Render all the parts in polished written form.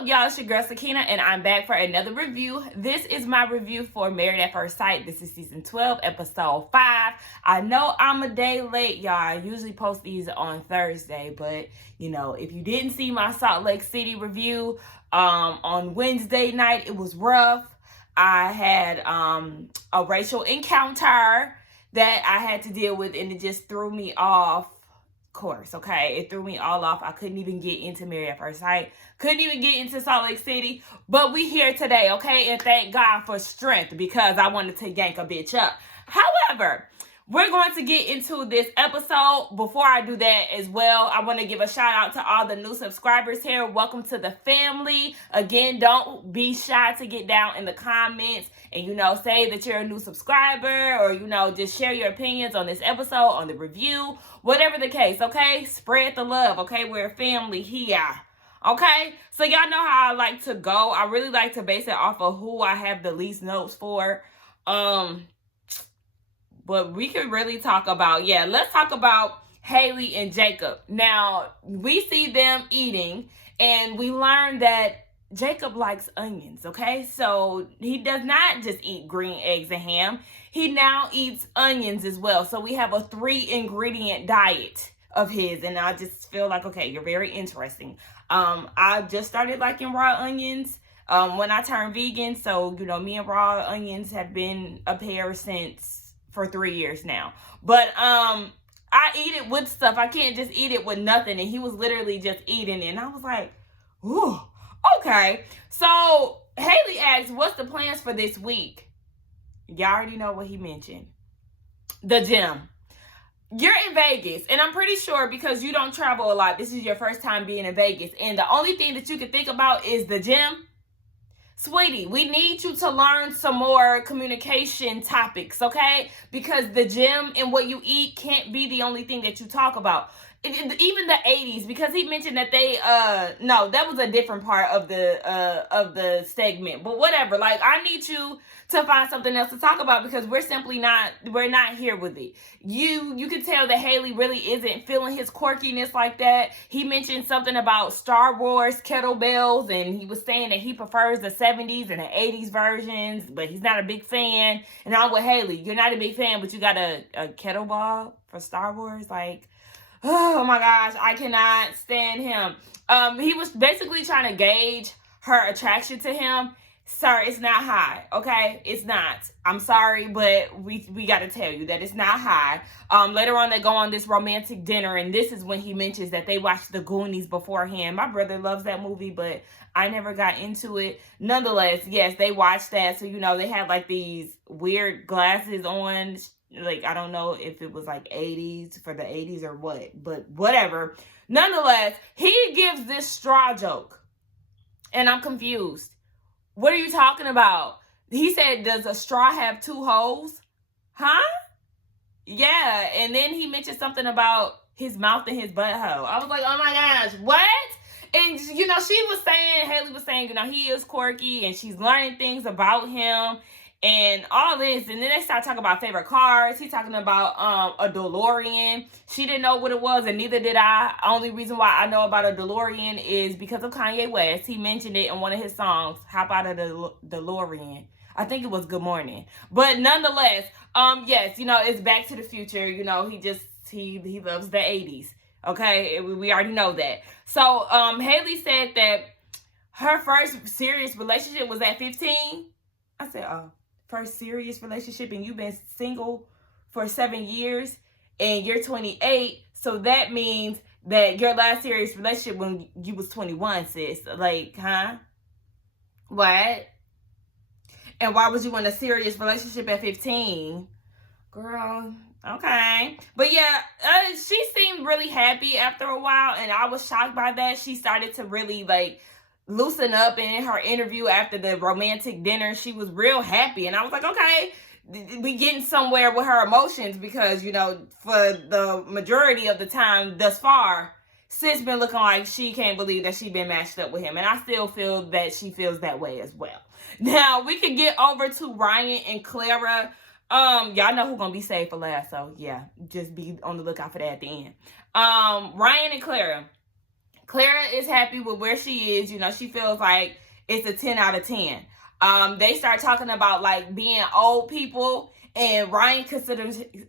up, y'all? It's your girl Sakina, and I'm back for another review. This is my review for Married at First Sight. This is season 12, episode 5. I know I'm a day late, y'all. I usually post these on Thursday, but if you didn't see my Salt Lake City review on Wednesday night, it was rough. I had a racial encounter that I had to deal with, and it just threw me off course. Okay, it threw me all off. I couldn't even get into Married at First Sight, couldn't even get into Salt Lake City, but we here today, okay? And thank God for strength, because I wanted to yank a bitch up. However, we're going to get into this episode. Before I do that as well, I want to give a shout out to all the new subscribers here. Welcome to the family. Again, don't be shy to get down in the comments and, say that you're a new subscriber, or, just share your opinions on this episode, on the review, whatever the case, okay? Spread the love, okay? We're a family here, okay? So y'all know how I like to go. I really like to base it off of who I have the least notes for. But we could really talk about, let's talk about Haley and Jacob. Now, we see them eating, and we learn that Jacob likes onions, okay? So he does not just eat green eggs and ham. He now eats onions as well. So we have a 3-ingredient diet of his, and I just feel like, okay, you're very interesting. I just started liking raw onions when I turned vegan. So, me and raw onions have been a pair for 3 years now. But I eat it with stuff. I can't just eat it with nothing. And he was literally just eating it. And I was like, ooh, okay. So Haley asked, what's the plans for this week? Y'all already know what he mentioned. The gym. You're in Vegas, and I'm pretty sure because you don't travel a lot, this is your first time being in Vegas. And the only thing that you can think about is the gym. Sweetie, we need you to learn some more communication topics, okay? Because the gym and what you eat can't be the only thing that you talk about. Even the 80s, because he mentioned that they, no, that was a different part of the segment. But whatever, like, I need you to find something else to talk about, because we're not here with it. You can tell that Haley really isn't feeling his quirkiness like that. He mentioned something about Star Wars kettlebells, and he was saying that he prefers the 70s and the 80s versions, but he's not a big fan. And I'm with Haley. You're not a big fan, but you got a kettlebell for Star Wars? Like, oh my gosh, I cannot stand him. He was basically trying to gauge her attraction to him. Sir, it's not high, okay? It's not. I'm sorry, but we got to tell you that it's not high. Later on, they go on this romantic dinner, and this is when he mentions that they watched The Goonies beforehand. My brother loves that movie, but I never got into it. Nonetheless, yes, they watched that. So, they had like these weird glasses on. Like, I don't know if it was like 80s for the 80s or what, but whatever. Nonetheless, he gives this straw joke, and I'm confused. What are you talking about? He said, does a straw have 2 holes? Huh? Yeah, and then he mentioned something about his mouth and his butthole. I was like, oh my gosh, what? And, Haley was saying, he is quirky, and she's learning things about him and all this. And then they start talking about favorite cars. He's talking about a DeLorean. She didn't know what it was, and neither did I. Only reason why I know about a DeLorean is because of Kanye West. He mentioned it in one of his songs, Hop Out of the DeLorean. I think it was Good Morning. But nonetheless, yes, it's Back to the Future. He loves the 80s. Okay, we already know that. So Haley said that her first serious relationship was at 15. I said, oh, first serious relationship, and you've been single for 7 years, and you're 28. So that means that your last serious relationship when you was 21, sis. Like, huh? What? And why was you in a serious relationship at 15? Girl, okay. But yeah, she seemed really happy after a while, and I was shocked by that. She started to really, loosen up. In her interview after the romantic dinner, she was real happy. And I was like, okay, we getting somewhere with her emotions, because, for the majority of the time thus far, sis been looking like she can't believe that she been matched up with him. And I still feel that she feels that way as well. Now, we could get over to Ryan and Clara. Y'all know who's gonna be saved for last, so yeah, just be on the lookout for that at the end. Ryan and Clara. Clara is happy with where she is. You know, she feels like it's a 10 out of 10. They start talking about like being old people, and Ryan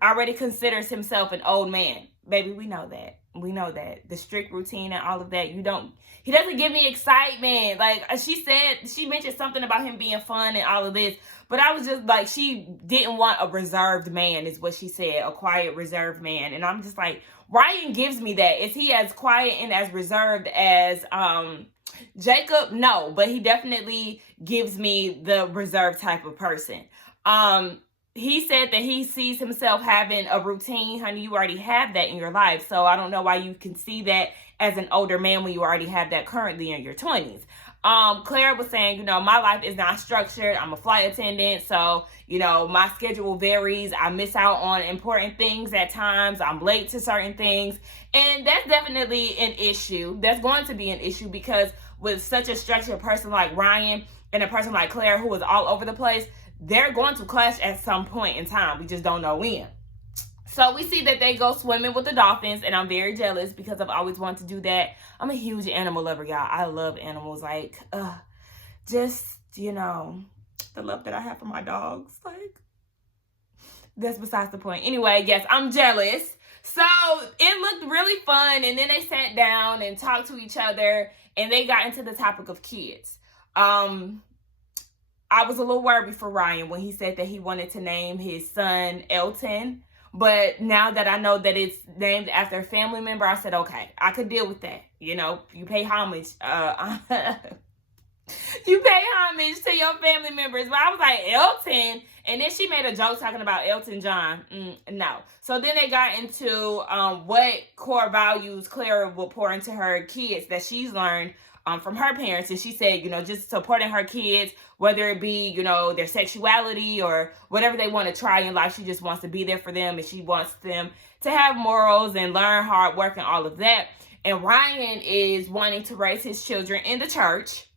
already considers himself an old man. Baby, we know that. We know that. The strict routine and all of that. He doesn't give me excitement. Like she mentioned something about him being fun and all of this. But I was just like, she didn't want a reserved man, is what she said. A quiet, reserved man. And I'm just like, Ryan gives me that. Is he as quiet and as reserved as Jacob? No, but he definitely gives me the reserved type of person. He said that he sees himself having a routine. Honey, you already have that in your life. So I don't know why you can see that as an older man when you already have that currently in your 20s. Clara was saying, you know, my life is not structured. I'm a flight attendant. So, you know, my schedule varies. I miss out on important things at times. I'm late to certain things. And that's definitely an issue. That's going to be an issue because with such a structured person like Ryan and a person like Clara who is all over the place, they're going to clash at some point in time. We just don't know when. So we see that they go swimming with the dolphins, and I'm very jealous because I've always wanted to do that. I'm a huge animal lover, y'all. I love animals. Like, just, you know, the love that I have for my dogs. Like, that's besides the point. Anyway, yes, I'm jealous. So it looked really fun, and then they sat down and talked to each other, and they got into the topic of kids. I was a little worried for Ryan when he said that he wanted to name his son Elton. But now that I know that it's named after a family member, I said, okay, I could deal with that. You know, you pay homage. You pay homage to your family members. But I was like, Elton? And then she made a joke talking about Elton John. No. So then they got into what core values Clara will pour into her kids that she's learned from her parents. And she said, you know, just supporting her kids, whether it be, you know, their sexuality or whatever they want to try in life. She just wants to be there for them, and she wants them to have morals and learn hard work and all of that. And Ryan is wanting to raise his children in the church.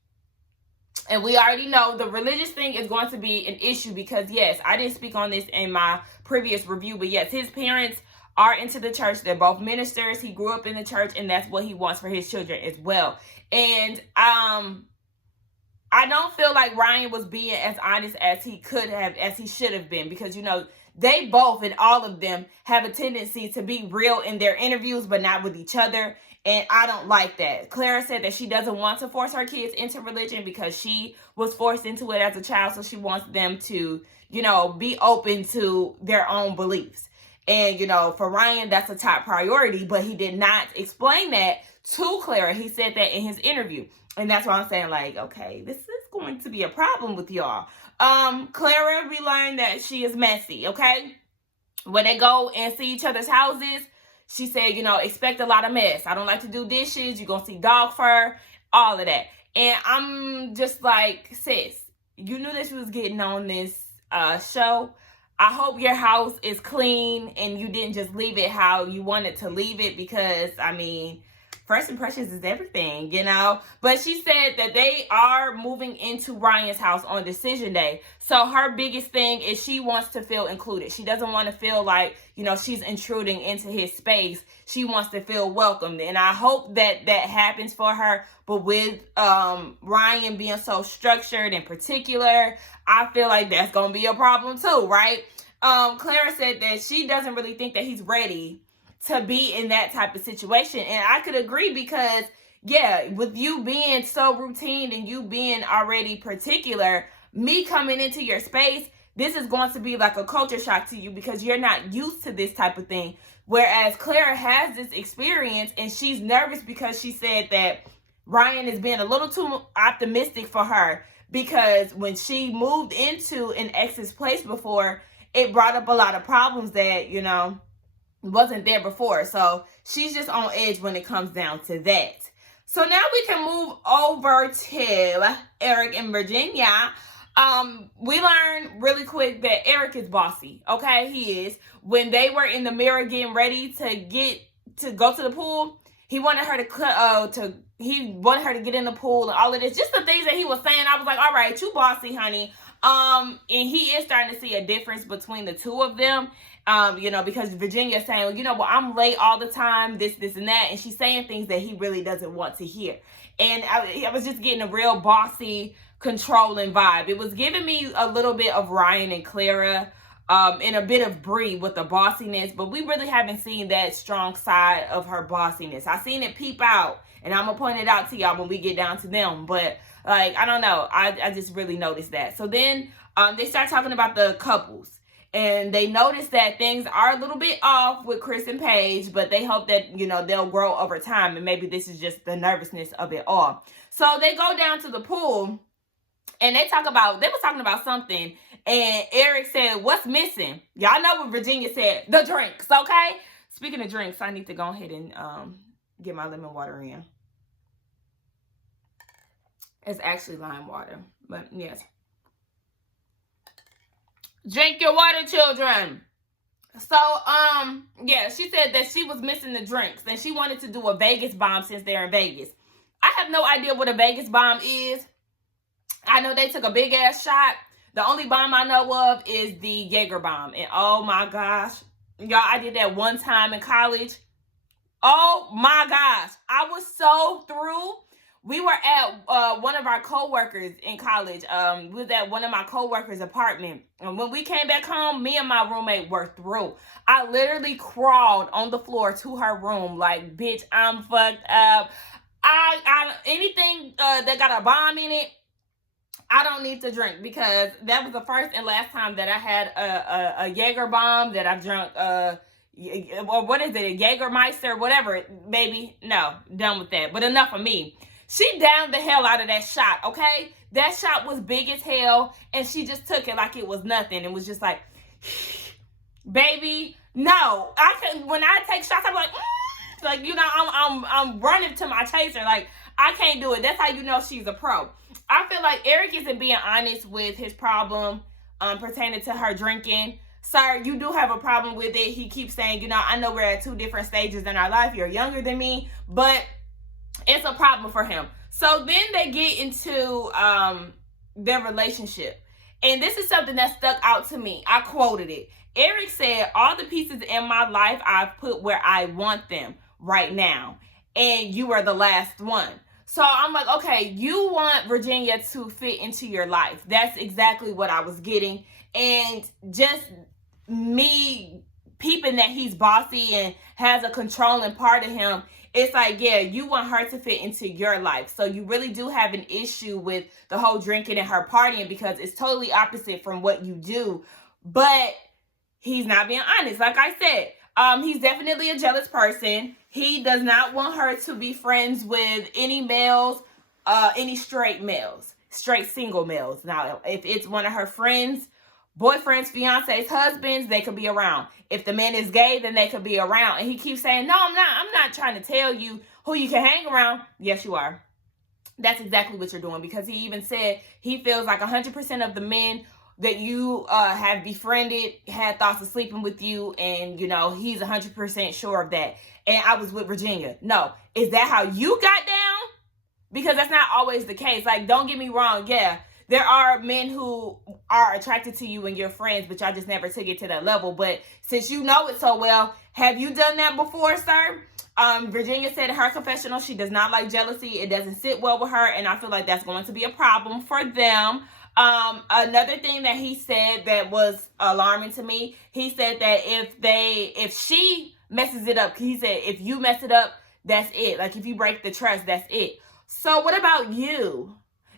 And we already know the religious thing is going to be an issue because, yes, I didn't speak on this in my previous review, but yes, his parents are into the church. They're both ministers. He grew up in the church, and that's what he wants for his children as well. And I don't feel like Ryan was being as honest as he could have, as he should have been, because, you know, they both and all of them have a tendency to be real in their interviews, but not with each other. And I don't like that. Clara said that she doesn't want to force her kids into religion because she was forced into it as a child. So she wants them to, you know, be open to their own beliefs. And, you know, for Ryan, that's a top priority, but he did not explain that to Clara. He said that in his interview. And that's why I'm saying, like, okay, this is going to be a problem with y'all. Clara, we learned that she is messy, okay? When they go and see each other's houses, she said, you know, expect a lot of mess. I don't like to do dishes. You're going to see dog fur, all of that. And I'm just like, sis, you knew that she was getting on this show. I hope your house is clean and you didn't just leave it how you wanted to leave it because, I mean, first impressions is everything, you know. But she said that they are moving into Ryan's house on decision day. So her biggest thing is she wants to feel included. She doesn't want to feel like, you know, she's intruding into his space. She wants to feel welcomed. And I hope that that happens for her. But with Ryan being so structured and particular, I feel like that's going to be a problem too, right? Clara said that she doesn't really think that he's ready to be in that type of situation. And I could agree because, yeah, with you being so routine and you being already particular, me coming into your space, this is going to be like a culture shock to you because you're not used to this type of thing. Whereas Clara has this experience and she's nervous because she said that Ryan is being a little too optimistic for her because when she moved into an ex's place before, it brought up a lot of problems that, you know, wasn't there before. So she's just on edge when it comes down to that. So now we can move over to Eric and Virginia. We learned really quick that Eric is bossy. Okay, he is. When they were in the mirror getting ready to go to the pool, he wanted her to get in the pool and all of this. Just the things that he was saying, I was like, all right, you bossy, honey. And he is starting to see a difference between the two of them. Because Virginia is saying, well, I'm late all the time, this, and that. And she's saying things that he really doesn't want to hear. And I was just getting a real bossy, controlling vibe. It was giving me a little bit of Ryan and Clara, and a bit of Bree with the bossiness. But we really haven't seen that strong side of her bossiness. I seen it peep out. And I'm going to point it out to y'all when we get down to them. But, I don't know. I just really noticed that. So then they start talking about the couples. And they notice that things are a little bit off with Chris and Paige, but they hope that, they'll grow over time. And maybe this is just the nervousness of it all. So they go down to the pool and they was talking about something. And Eric said, what's missing? Y'all know what Virginia said, the drinks, okay? Speaking of drinks, I need to go ahead and get my lemon water in. It's actually lime water, but yes. Drink your water, children. So, yeah, she said that she was missing the drinks and she wanted to do a Vegas bomb since they're in Vegas. I have no idea what a Vegas bomb is. I know they took a big ass shot. The only bomb I know of is the Jaeger bomb. And oh my gosh, y'all, I did that one time in college. Oh my gosh, I was so through. We were at one of our co-workers in college. We was at one of my co-workers' apartment. And when we came back home, me and my roommate were through. I literally crawled on the floor to her room like, bitch, I'm fucked up. Anything that got a bomb in it, I don't need to drink, because that was the first and last time that I had a Jaeger bomb that I've drunk, or what is it, a Jägermeister, whatever, baby. No, done with that. But enough of me. She downed the hell out of that shot, okay? That shot was big as hell, and she just took it like it was nothing. It was just like, baby, no. When I take shots, I'm like, I'm running to my chaser. Like, I can't do it. That's how you know she's a pro. I feel like Eric isn't being honest with his problem pertaining to her drinking. Sir, you do have a problem with it. He keeps saying, I know we're at two different stages in our life. You're younger than me, but it's a problem for him. So then they get into their relationship. And this is something that stuck out to me. I quoted it. Eric said, all the pieces in my life I've put where I want them right now. And you are the last one. So I'm like, okay, you want Virginia to fit into your life. That's exactly what I was getting. And just me peeping that he's bossy and has a controlling part of him, it's like, yeah, you want her to fit into your life. So you really do have an issue with the whole drinking and her partying, because it's totally opposite from what you do. But he's not being honest. Like I said, he's definitely a jealous person. He does not want her to be friends with any males, any straight males, straight single males. Now, if it's one of her friends, boyfriends, fiancés, husbands, they could be around. If the man is gay, then they could be around. And he keeps saying, no, I'm not trying to tell you who you can hang around. Yes, you are. That's exactly what you're doing, because he even said he feels like 100% of the men that you have befriended had thoughts of sleeping with you, and, he's 100% sure of that. And I was with Virginia. No. Is that how you got down? Because that's not always the case. Like, don't get me wrong. Yeah. There are men who are attracted to you and your friends, but y'all just never took it to that level. But since you know it so well, have you done that before, sir? Virginia said in her confessional, she does not like jealousy. It doesn't sit well with her, and I feel like that's going to be a problem for them. Another thing that he said that was alarming to me, he said that if she messes it up, he said, if you mess it up, that's it. Like, if you break the trust, that's it. So what about you?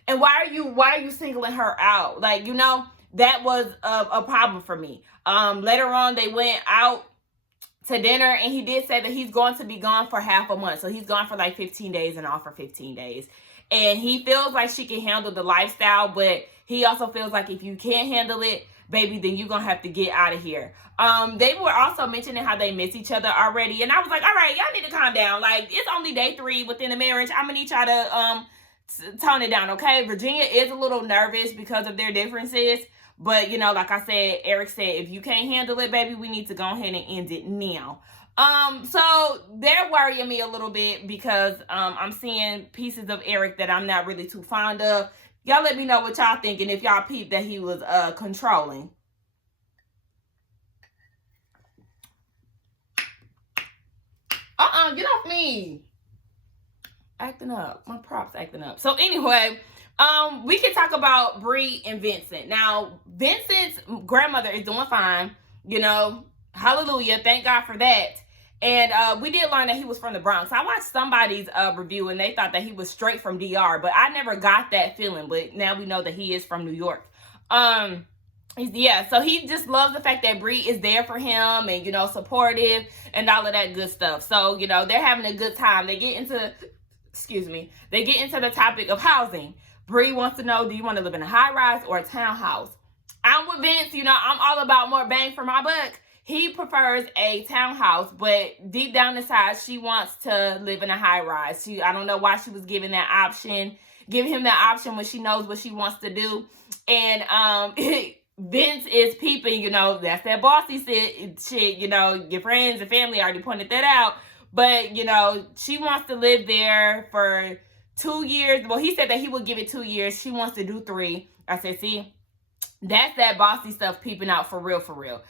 And why are you singling her out? Like, that was a problem for me. Later on, they went out to dinner, and he did say that he's going to be gone for half a month. So he's gone for like 15 days and off for 15 days. And he feels like she can handle the lifestyle, but he also feels like if you can't handle it, baby, then you're going to have to get out of here. They were also mentioning how they miss each other already. And I was like, all right, y'all need to calm down. Like, it's only day 3 within the marriage. I'm going to need y'all to tone it down, okay? Virginia is a little nervous because of their differences. But, like I said, Eric said, if you can't handle it, baby, we need to go ahead and end it now. So they're worrying me a little bit because I'm seeing pieces of Eric that I'm not really too fond of. Y'all let me know what y'all thinking if y'all peeped that he was controlling. Get off me. Acting up. My props acting up. So anyway, we can talk about Bree and Vincent. Now, Vincent's grandmother is doing fine. You know, hallelujah. Thank God for that. And we did learn that he was from the Bronx. I watched somebody's review and they thought that he was straight from DR, but I never got that feeling. But now we know that he is from New York. Yeah, so he just loves the fact that Bree is there for him and, you know, supportive and all of that good stuff. So, you know, they're having a good time. They get into the topic of housing. Bree wants to know, do you want to live in a high-rise or a townhouse? I'm with Vince. You know, I'm all about more bang for my buck. He prefers a townhouse, but deep down inside, she wants to live in a high-rise. I don't know why she was giving him that option when she knows what she wants to do. And Vince is peeping, you know, that's that bossy shit, you know, your friends and family already pointed that out. But, you know, she wants to live there for 2 years. Well, he said that he would give it 2 years. She wants to do 3. I said, see, that's that bossy stuff peeping out for real, for real.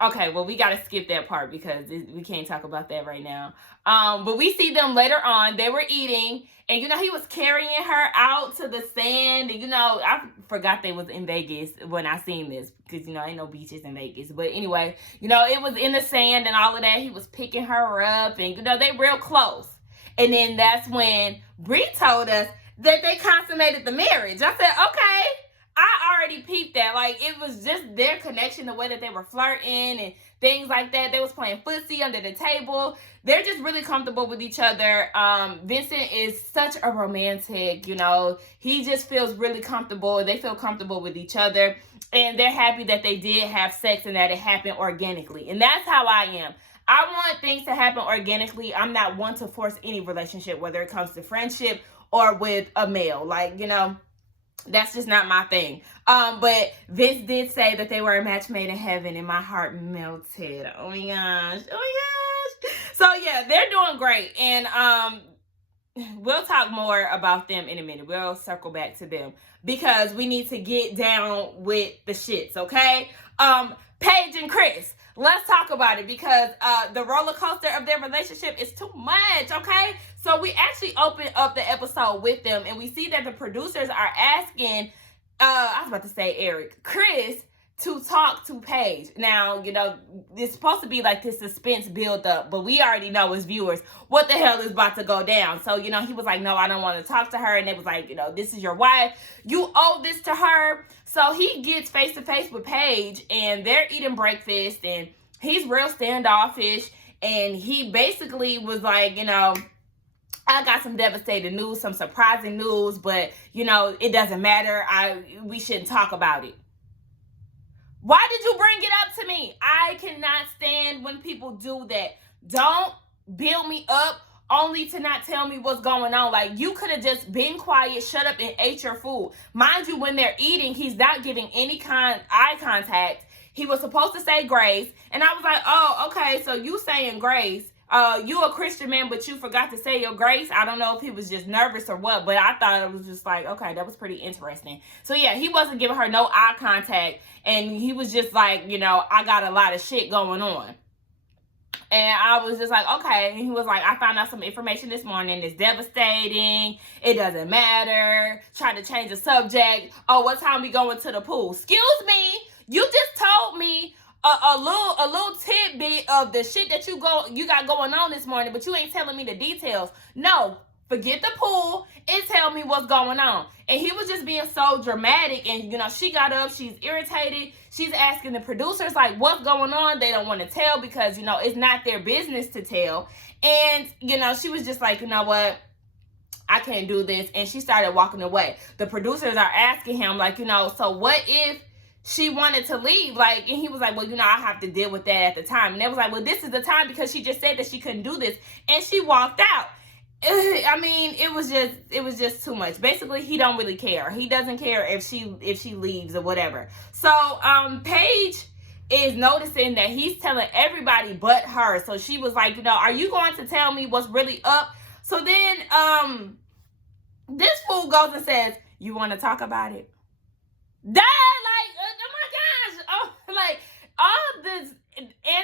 Okay, well, we got to skip that part because we can't talk about that right now. But we see them later on. They were eating, and, you know, he was carrying her out to the sand. And, you know, I forgot they was in Vegas when I seen this because, you know, ain't no beaches in Vegas. But anyway, you know, it was in the sand and all of that. He was picking her up, and, you know, they real close. And then that's when Bree told us that they consummated the marriage. I said, okay. I already peeped that. Like, it was just their connection, the way that they were flirting and things like that. They was playing footsie under the table. They're just really comfortable with each other. Vincent is such a romantic, you know. He just feels really comfortable. They feel comfortable with each other. And they're happy that they did have sex and that it happened organically. And that's how I am. I want things to happen organically. I'm not one to force any relationship, whether it comes to friendship or with a male. Like, you know, that's just not my thing. But Vince did say that they were a match made in heaven, and my heart melted. Oh my gosh. Oh my gosh. So yeah, they're doing great. And we'll talk more about them in a minute. We'll circle back to them because we need to get down with the shits, okay? Paige and Chris. Let's talk about it because the roller coaster of their relationship is too much, okay? So we actually open up the episode with them, and we see that the producers are asking, I was about to say Eric, Chris, to talk to Paige. Now, you know, it's supposed to be like this suspense build up, but we already know as viewers what the hell is about to go down. So, you know, he was like, no, I don't want to talk to her. And it was like, you know, this is your wife. You owe this to her. So he gets face to face with Paige, and they're eating breakfast, and he's real standoffish. And he basically was like, you know, I got some devastating news, some surprising news, but, you know, it doesn't matter. We shouldn't talk about it. Why did you bring it up to me? I cannot stand when people do that. Don't build me up only to not tell me what's going on. Like, you could have just been quiet, shut up, and ate your food. Mind you, when they're eating, he's not giving any eye contact. He was supposed to say grace, and I was like, oh, okay, so you saying grace. You a Christian man, but you forgot to say your grace. I don't know if he was just nervous or what, but I thought it was just like, okay, that was pretty interesting. So yeah, he wasn't giving her no eye contact, and he was just like, you know, I got a lot of shit going on. And I was just like, okay. And he was like, I found out some information this morning. It's devastating. It doesn't matter. Trying to change the subject. Oh, what time we going to the pool? Excuse me. You just told me a little tidbit of the shit that you got going on this morning, but you ain't telling me the details. No, forget the pool and tell me what's going on. And he was just being so dramatic, and, you know, she got up, she's irritated, she's asking the producers, like, what's going on? They don't want to tell because, you know, it's not their business to tell. And, you know, she was just like, you know what, I can't do this. And she started walking away. The producers are asking him, like, you know, so what if she wanted to leave? Like, and he was like, well, you know, I have to deal with that at the time. And they was like, well, this is the time because she just said that she couldn't do this. And she walked out. I mean, it was just too much. Basically, he don't really care. He doesn't care if she leaves or whatever. So, Paige is noticing that he's telling everybody but her. So she was like, you know, are you going to tell me what's really up? So then this fool goes and says, "You want to talk about it?" That, like, oh my gosh, oh, like, all this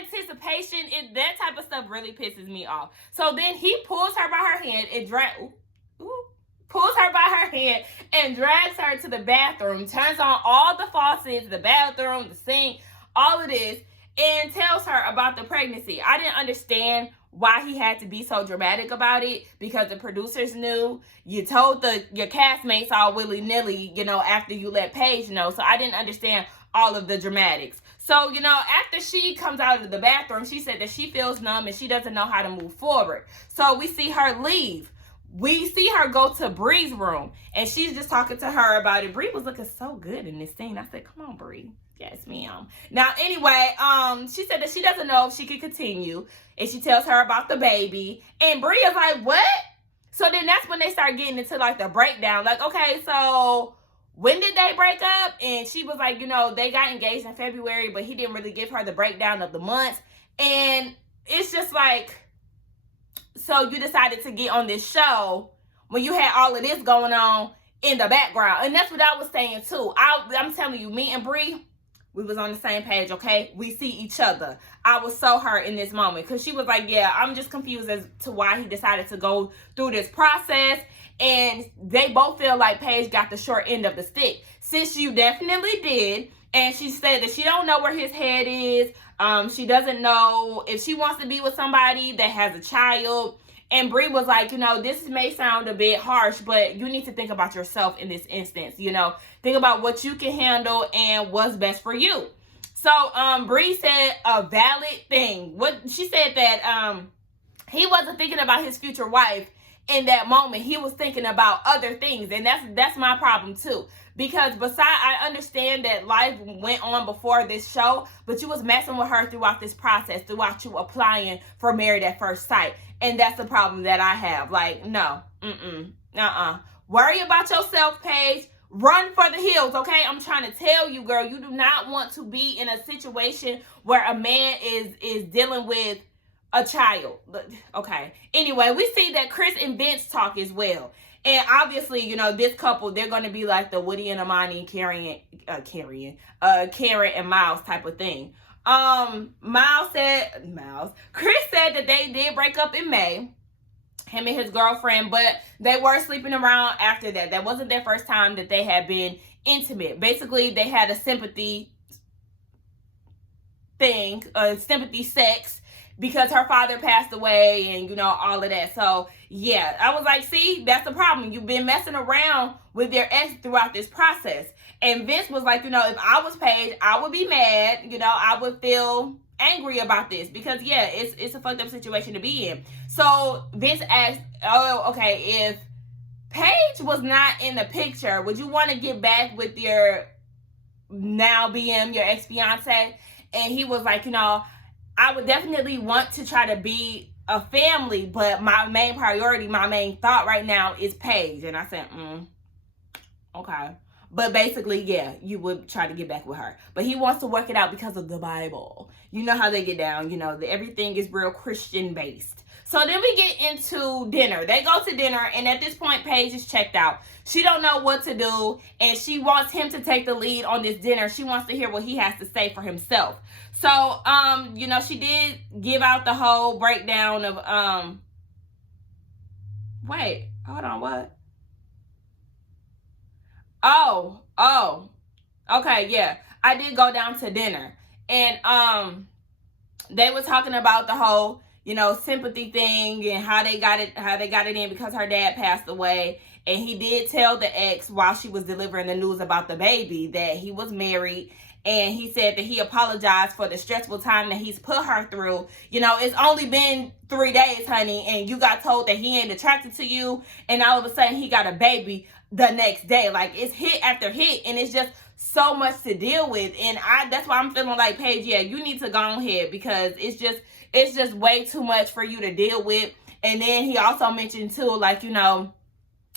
anticipation, that type of stuff really pisses me off. So then he pulls her by her hand and pulls her by her hand and drags her to the bathroom, turns on all the faucets, the bathroom, the sink, all of this, and tells her about the pregnancy. I didn't understand why he had to be so dramatic about it, because the producers knew. You told your castmates all willy-nilly, after you let Paige know. So I didn't understand all of the dramatics. So, after she comes out of the bathroom, she said that she feels numb and she doesn't know how to move forward. So we see her leave. We see her go to Bree's room, and she's just talking to her about it. Bree was looking so good in this scene. I said, come on, Bree. Yes, ma'am. Now, anyway, she said that she doesn't know if she can continue, and she tells her about the baby, and Bree is like, what? So then that's when they start getting into, like, the breakdown. Like, okay, so when did they break up? And she was like, they got engaged in February, but he didn't really give her the breakdown of the months. And it's just like, so you decided to get on this show when you had all of this going on in the background. And that's what I was saying, too. I'm telling you, me and Bree, we was on the same page, okay? We see each other. I was so hurt in this moment, because she was like, yeah, I'm just confused as to why he decided to go through this process. And they both feel like Paige got the short end of the stick. Since you definitely did. And she said that she don't know where his head is. She doesn't know if she wants to be with somebody that has a child. And Bree was like, this may sound a bit harsh, but you need to think about yourself in this instance. Think about what you can handle and what's best for you. So Bree said a valid thing. What she said that he wasn't thinking about his future wife in that moment. He was thinking about other things, and that's my problem too. Because I understand that life went on before this show, but you was messing with her throughout this process, throughout you applying for Married at First Sight. And that's the problem that I have. Like, no, worry about yourself, Paige. Run for the hills, okay? I'm trying to tell you, girl, you do not want to be in a situation where a man is dealing with a child. Okay. Anyway, we see that Chris and Vince talk as well. And obviously, this couple, they're going to be like the Woody and Amani, Karen and Miles type of thing. Chris said that they did break up in May, him and his girlfriend, but they were sleeping around after that. That wasn't their first time that they had been intimate. Basically, they had a sympathy sex, because her father passed away and, all of that. So, yeah, I was like, see, that's the problem. You've been messing around with your ex throughout this process. And Vince was like, if I was Paige, I would be mad. I would feel angry about this because, yeah, it's a fucked up situation to be in. So Vince asked, oh, okay, if Paige was not in the picture, would you want to get back with your now BM, your ex-fiance? And he was like, I would definitely want to try to be a family, but my main priority, my main thought right now is Paige. And I said, okay. But basically, yeah, you would try to get back with her. But he wants to work it out because of the Bible. You know how they get down. Everything is real Christian based. So then we get into dinner. They go to dinner, and at this point, Paige is checked out. She don't know what to do, and she wants him to take the lead on this dinner. She wants to hear what he has to say for himself. So, she did give out the whole breakdown of, wait, hold on, what? Oh, okay, yeah. I did go down to dinner, and, they were talking about the whole, sympathy thing and how they got it in because her dad passed away. And he did tell the ex while she was delivering the news about the baby that he was married. And he said that he apologized for the stressful time that he's put her through. It's only been 3 days, honey, and you got told that he ain't attracted to you. And all of a sudden he got a baby the next day. Like, it's hit after hit, and it's just so much to deal with. And that's why I'm feeling like, Paige, yeah, you need to go ahead because it's just way too much for you to deal with. And then he also mentioned too, like,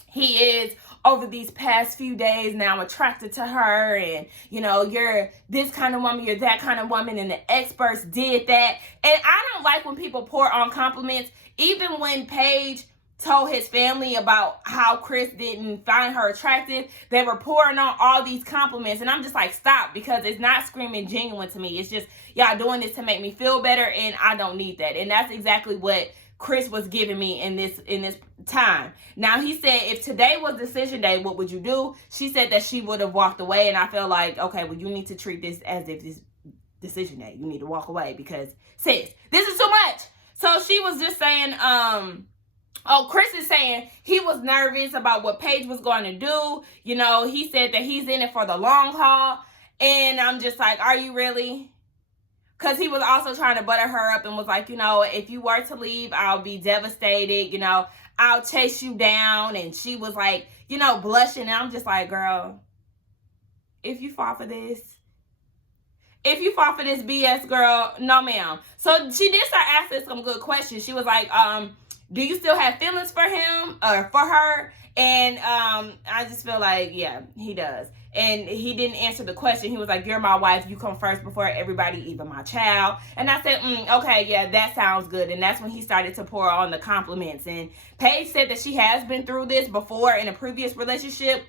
he is over these past few days now attracted to her, and you're this kind of woman, you're that kind of woman, and the experts did that. And I don't like when people pour on compliments, even when Paige told his family about how Chris didn't find her attractive. They were pouring on all these compliments, and I'm just like, stop, because it's not screaming genuine to me. It's just y'all doing this to make me feel better, and I don't need that. And that's exactly what Chris was giving me in this time. Now, he said, if today was decision day, what would you do? She said that she would have walked away, and I feel like, okay, well, you need to treat this as if this decision day. You need to walk away because, sis, this is too much. So she was just saying, Chris is saying he was nervous about what Paige was going to do. You know, he said that he's in it for the long haul. And I'm just like, are you really? Because he was also trying to butter her up and was like, you know, if you were to leave, I'll be devastated. You know, I'll chase you down. And she was like, you know, blushing. And I'm just like, girl, if you fall for this BS, girl, no, ma'am. So she did start asking some good questions. She was like, do you still have feelings for him or for her? And I just feel like, yeah, he does. And he didn't answer the question. He was like, you're my wife. You come first before everybody, even my child. And I said, okay, yeah, that sounds good. And that's when he started to pour on the compliments. And Paige said that she has been through this before in a previous relationship.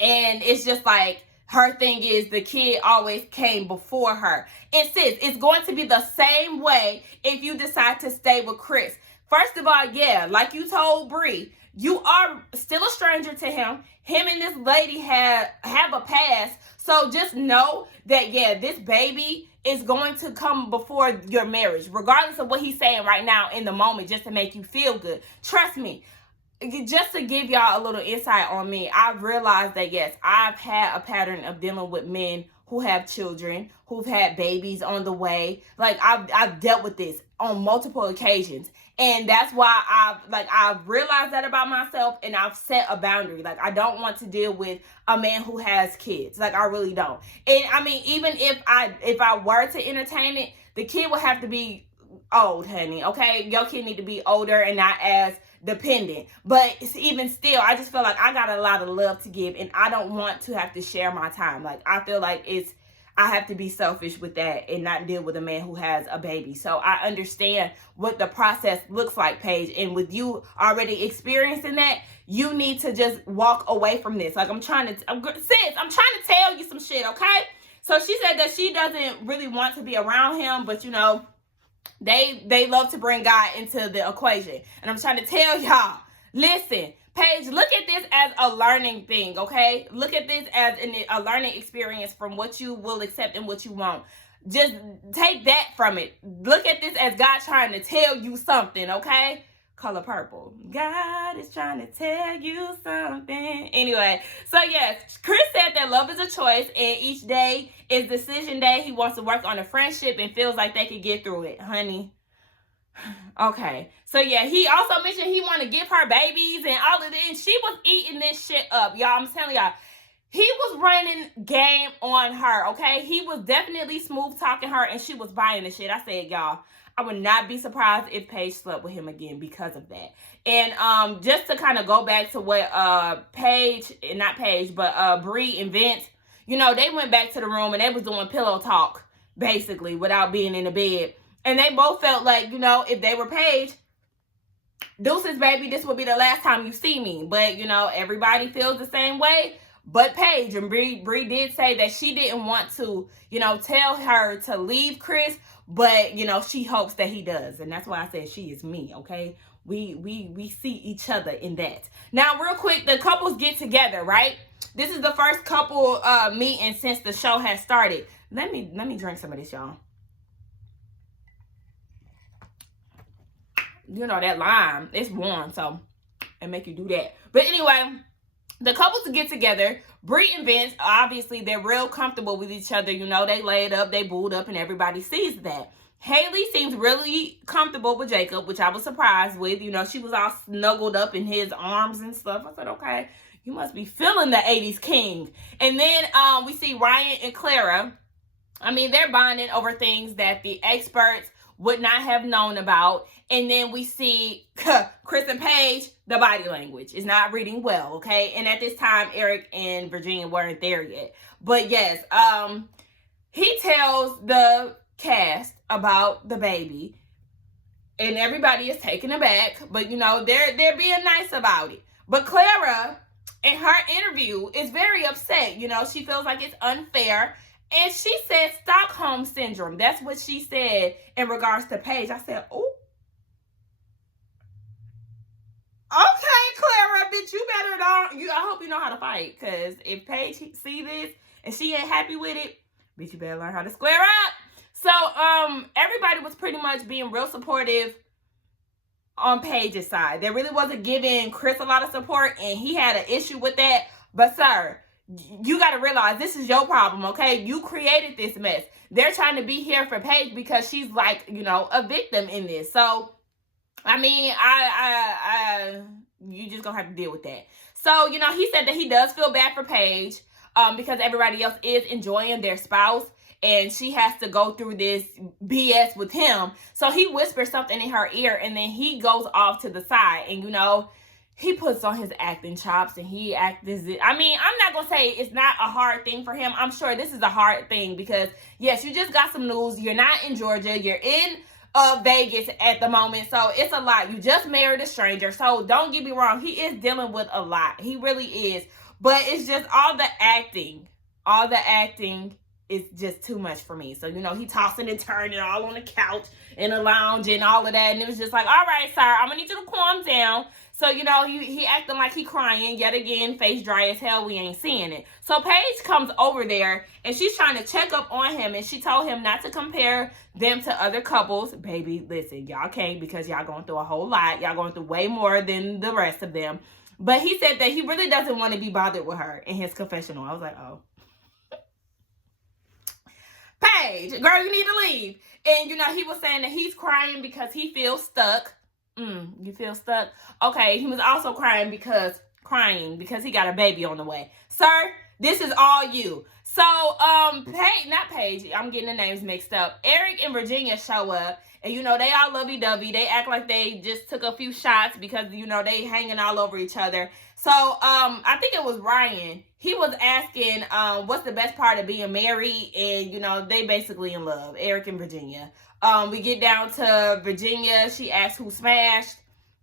And it's just like, her thing is the kid always came before her. And sis, it's going to be the same way if you decide to stay with Chris. First of all, yeah, like you told Bree, you are still a stranger to him. Him and this lady have a past. So just know that, yeah, this baby is going to come before your marriage, regardless of what he's saying right now in the moment, just to make you feel good. Trust me. Just to give y'all a little insight on me, I've realized that, yes, I've had a pattern of dealing with men who have children, who've had babies on the way. Like, I've dealt with this on multiple occasions. And that's why I've realized that about myself, and I've set a boundary. Like, I don't want to deal with a man who has kids. Like, I really don't. And I mean, even if I were to entertain it, the kid would have to be old, honey. Okay? Your kid need to be older and not as dependent. But even still, I just feel like I got a lot of love to give, and I don't want to have to share my time. Like, I feel like I have to be selfish with that and not deal with a man who has a baby. So I understand what the process looks like, Paige. And with you already experiencing that, you need to just walk away from this. Like, I'm trying to tell you some shit, okay? So she said that she doesn't really want to be around him, but you know, they love to bring God into the equation. And I'm trying to tell y'all, listen, Paige, look at this as a learning thing, okay? Look at this as a learning experience from what you will accept and what you won't. Just take that from it. Look at this as God trying to tell you something, okay? Color purple. God is trying to tell you something. Anyway, so yes, Chris said that love is a choice, and each day is decision day. He wants to work on a friendship and feels like they could get through it, honey. Okay, so yeah, he also mentioned he want to give her babies and all of this, and she was eating this shit up, y'all. I'm telling y'all, he was running game on her, okay? He was definitely smooth talking her, and she was buying the shit. I said, y'all, I would not be surprised if Paige slept with him again because of that. And just to kind of go back to what Bree and Vince, you know, they went back to the room and they was doing pillow talk, basically, without being in the bed. And they both felt like, you know, if they were Paige, deuces, baby, this will be the last time you see me. But, you know, everybody feels the same way but Paige. And Bree did say that she didn't want to, you know, tell her to leave Chris, but, you know, she hopes that he does. And that's why I said she is me, okay? We see each other in that. Now, real quick, the couples get together, right? This is the first couple meeting since the show has started. Let me drink some of this, y'all. You know, that lime, it's warm, so it make you do that. But anyway, the couples get together. Bree and Vince, obviously, they're real comfortable with each other. You know, they laid up, they booed up, and everybody sees that. Haley seems really comfortable with Jacob, which I was surprised with. You know, she was all snuggled up in his arms and stuff. I said, okay, you must be feeling the 80s king. And then we see Ryan and Clara. I mean, they're bonding over things that the experts would not have known about. And then we see Chris and Paige, the body language is not reading well, okay? And at this time, Eric and Virginia weren't there yet. But yes, he tells the cast about the baby. and everybody is taken aback, but you know, they're being nice about it. But Clara, in her interview, is very upset. You know, she feels like it's unfair. And she said Stockholm Syndrome. That's what she said in regards to Paige. I said, oh. Okay, Clara, bitch, you better don't. I hope you know how to fight. Because if Paige see this and she ain't happy with it, bitch, you better learn how to square up. So, everybody was pretty much being real supportive on Paige's side. They really wasn't giving Chris a lot of support, and he had an issue with that. But, sir, you got to realize this is your problem, okay? You created this mess. They're trying to be here for Paige because she's like, you know, a victim in this. So, I mean, you just gonna have to deal with that. So, you know, he said that he does feel bad for Paige because everybody else is enjoying their spouse, and she has to go through this BS with him. So he whispers something in her ear, and then he goes off to the side, and, you know, he puts on his acting chops, and he acts as it. I mean, I'm not going to say it's not a hard thing for him. I'm sure this is a hard thing because, yes, you just got some news. You're not in Georgia. You're in Vegas at the moment. So it's a lot. You just married a stranger. So don't get me wrong. He is dealing with a lot. He really is. But it's just all the acting. All the acting is just too much for me. So, you know, he tossing and turning all on the couch in the lounge and all of that. And it was just like, all right, sir, I'm going to need you to calm down. So, you know, he acting like he crying. Yet again, face dry as hell. We ain't seeing it. So Paige comes over there and she's trying to check up on him. And she told him not to compare them to other couples. Baby, listen, y'all can't because y'all going through a whole lot. Y'all going through way more than the rest of them. But he said that he really doesn't want to be bothered with her in his confessional. I was like, oh. Paige, girl, you need to leave. And, you know, he was saying that he's crying because he feels stuck. You feel stuck? Okay, he was also crying because he got a baby on the way. Sir, this is all you. So, not Paige, I'm getting the names mixed up. Eric and Virginia show up, and, you know, they all lovey-dovey. They act like they just took a few shots because, you know, they hanging all over each other. So, I think it was Ryan. He was asking, what's the best part of being married? And, you know, they basically in love, Eric and Virginia. We get down to Virginia. She asks who smashed,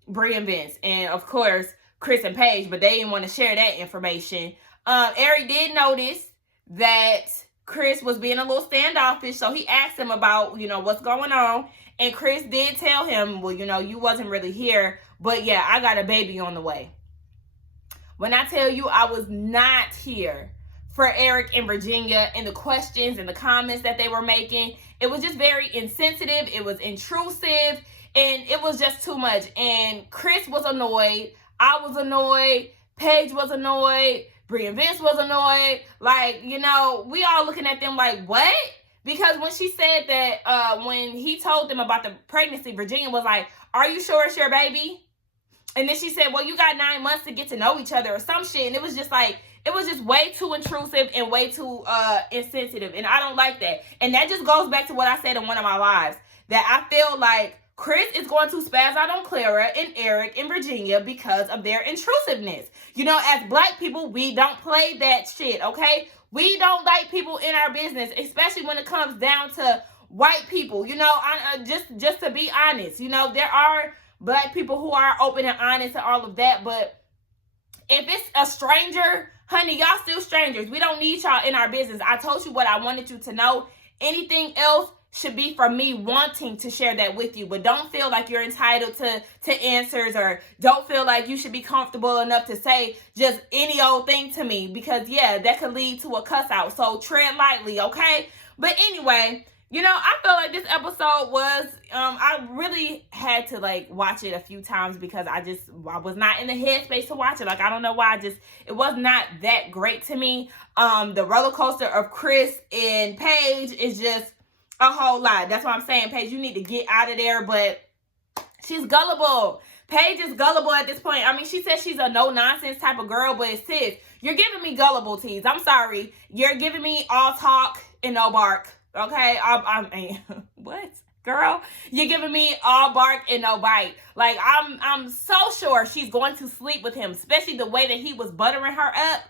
Bree and Vince. And, of course, Chris and Paige, but they didn't want to share that information. Eric did notice that Chris was being a little standoffish, so he asked him about, you know, what's going on. And Chris did tell him, well, you know, you wasn't really here, but yeah, I got a baby on the way. When I tell you I was not here for Eric and Virginia and the questions and the comments that they were making, it was just very insensitive. It was intrusive, and it was just too much. And Chris was annoyed. I was annoyed. Paige was annoyed. Bree and Vince was annoyed. Like, you know, we all looking at them like, what? Because when she said that, when he told them about the pregnancy, Virginia was like, are you sure it's your baby? And then she said, well, you got 9 months to get to know each other or some shit. And it was just like, it was just way too intrusive and way too insensitive. And I don't like that. And that just goes back to what I said in one of my lives, that I feel like Chris is going to spaz out on Clara and Eric and Virginia because of their intrusiveness. You know, as black people, we don't play that shit, okay? We don't like people in our business, especially when it comes down to white people. You know, just to be honest, you know, there are black people who are open and honest and all of that, but if it's a stranger, honey, y'all still strangers. We don't need y'all in our business. I told you what I wanted you to know. Anything else should be from me wanting to share that with you, but don't feel like you're entitled to answers, or don't feel like you should be comfortable enough to say just any old thing to me, because yeah, that could lead to a cuss out. So tread lightly, okay? But anyway, you know, I feel like this episode was, I really had to like watch it a few times because I was not in the headspace to watch it. Like, I don't know why, it was not that great to me. The roller coaster of Chris and Paige is just a whole lot. That's what I'm saying. Paige, you need to get out of there, but she's gullible. Paige is gullible at this point. I mean, she says she's a no-nonsense type of girl, but sis, you're giving me gullible tease. I'm sorry. You're giving me all talk and no bark. Okay? What? Girl, you're giving me all bark and no bite. Like, I'm so sure she's going to sleep with him, especially the way that he was buttering her up.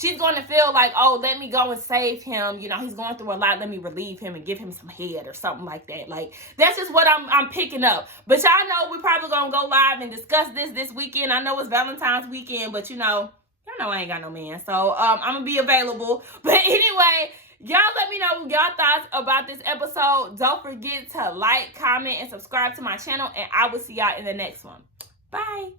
she's going to feel like, oh, let me go and save him. You know, he's going through a lot. Let me relieve him and give him some head or something like that. Like, that's just what I'm picking up. But y'all know we're probably going to go live and discuss this weekend. I know it's Valentine's weekend, but you know I ain't got no man. So I'm going to be available. But anyway, y'all let me know y'all thoughts about this episode. Don't forget to like, comment, and subscribe to my channel. And I will see y'all in the next one. Bye.